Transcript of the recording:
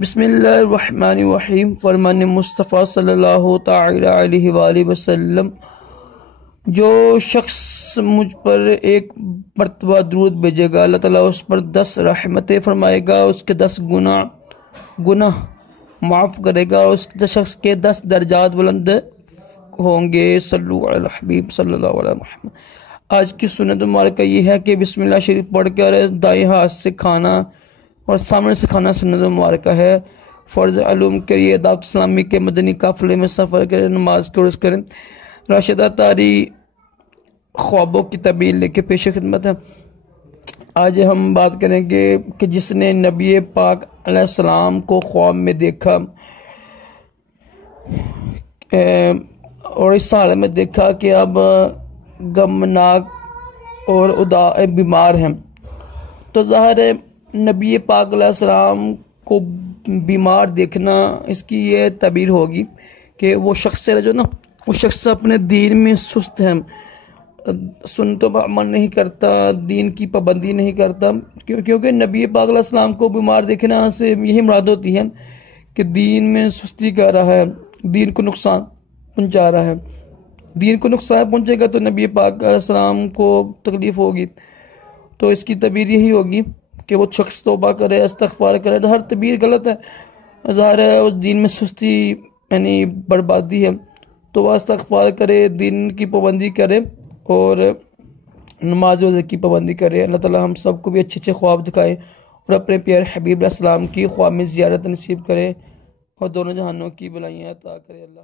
بسم اللہ الرحمن الرحیم۔ فرمان مصطفیٰ صلی اللہ تعالی علیہ وآلہ وسلم، جو شخص مجھ پر ایک مرتبہ درود بھیجے گا، اللہ تعالیٰ اس پر 10 رحمتیں فرمائے گا، اس کے 10 گناہ معاف کرے گا، اور اس شخص کے 10 درجات بلند ہوں گے۔ صلو علی الحبیب صلی اللہ علیہ وسلم۔ آج کی سنت مبارکہ یہ ہے کہ بسم اللہ شریف پڑھ کر دائیں ہاتھ سے کھانا اور سامنے سے کھانا سنت مبارکہ ہے۔ فرض علوم کے لیے دعوت اسلامی کے مدنی قافلے میں سفر کریں، نماز کے عرض کریں۔ راشدہ طاری خوابوں کی تعبیر لے کے پیش خدمت ہے۔ آج ہم بات کریں گے کہ جس نے نبی پاک علیہ السلام کو خواب میں دیکھا اور اس حال میں دیکھا کہ اب غمناک اور بیمار ہیں، تو ظاہر ہے نبی پاک علیہ السلام کو بیمار دیکھنا اس کی یہ تعبیر ہوگی کہ وہ شخص جو نا، وہ شخص اپنے دین میں سست ہے، سنتوں پر عمل نہیں کرتا، دین کی پابندی نہیں کرتا، کیونکہ نبی پاک علیہ السلام کو بیمار دیکھنا سے یہی مراد ہوتی ہے کہ دین میں سستی کر رہا ہے، دین کو نقصان پہنچا رہا ہے۔ دین کو نقصان پہنچے گا تو نبی پاک علیہ السلام کو تکلیف ہوگی، تو اس کی تعبیر یہی ہوگی کہ وہ شخص توبہ کرے، استغفار کرے۔ ہر تعبیر غلط ہے، ظاہر ہے اس دین میں سستی یعنی بربادی ہے، تو وہ استغفار کرے، دین کی پابندی کرے اور نماز روزے کی پابندی کرے۔ اللہ تعالی ہم سب کو بھی اچھے اچھے خواب دکھائے اور اپنے پیارے حبیب علیہ السلام کی خواب میں زیارت نصیب کرے اور دونوں جہانوں کی بلائیاں عطا کرے۔ اللہ